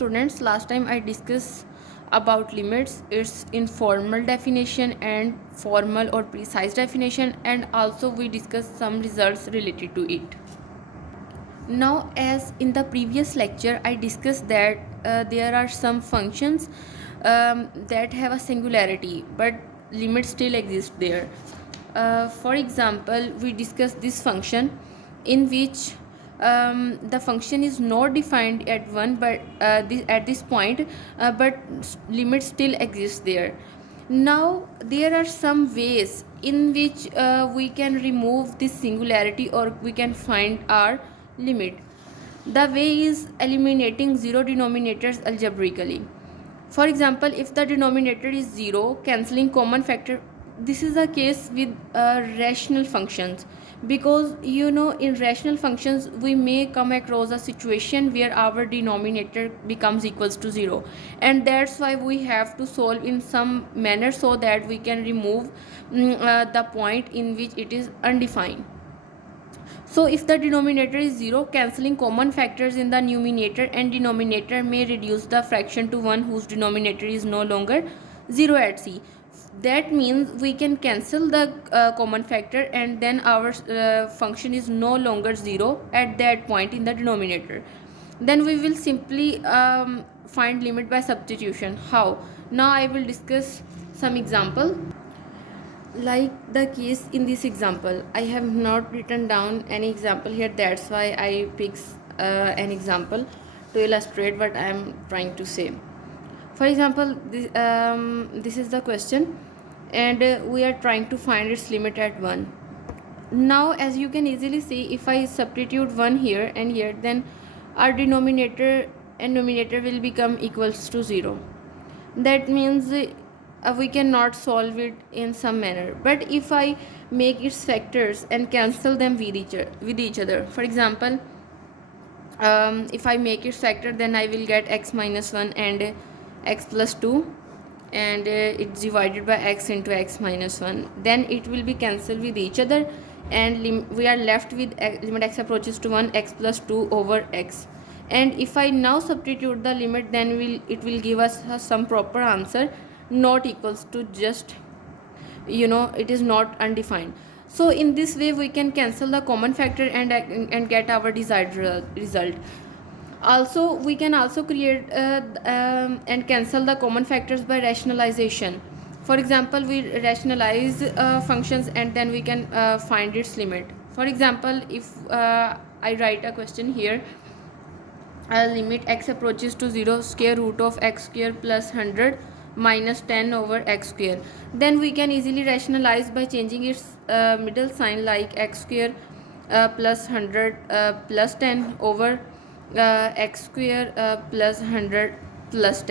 students, last time I discussed about limits, its informal definition and formal or precise definition, and also we discussed some results related to it. Now, as in the previous lecture I discussed that there are some functions that have a singularity but limits still exist there. For example, we discussed this function in which the function is not defined at one but at this point, but limit still exists there. Now there are some ways in which we can remove this singularity or we can find our limit. The way is eliminating zero denominators algebraically. For example, if the denominator is 0, cancelling common factor. This is the case with rational functions, because in rational functions we may come across a situation where our denominator becomes equals to 0, and that's why we have to solve in some manner so that we can remove the point in which it is undefined. So if the denominator is 0, cancelling common factors in the numerator and denominator may reduce the fraction to 1 whose denominator is no longer 0 at C. That means we can cancel the common factor and then our function is no longer 0 at that point in the denominator. Then we will simply find limit by substitution. How? Now I will discuss some example. Like the case in this example, I have not written down any example here, that's why I pick an example to illustrate what I am trying to say. For example, this is the question, and we are trying to find its limit at 1. Now as you can easily see, if I substitute 1 here and here, then our denominator and numerator will become equals to 0. That means we cannot solve it in some manner. But if I make its factors and cancel them with each other, for example, if I make its factor, then I will get x minus 1 and x plus 2, and it's divided by x into x minus 1. Then it will be cancelled with each other, and we are left with limit x approaches to 1 x plus 2 over x. And if I now substitute the limit, then it will give us some proper answer, not equals to just it is not undefined. So in this way we can cancel the common factor and get our desired result. Also we can also create and cancel the common factors by rationalization. For example, we rationalize functions and then we can find its limit. For example, if I write a question here, limit x approaches to 0, square root of x square plus 100 minus 10 over x square. Then we can easily rationalize by changing its middle sign, like x square plus 100 plus 10 over x square plus 100 plus 10.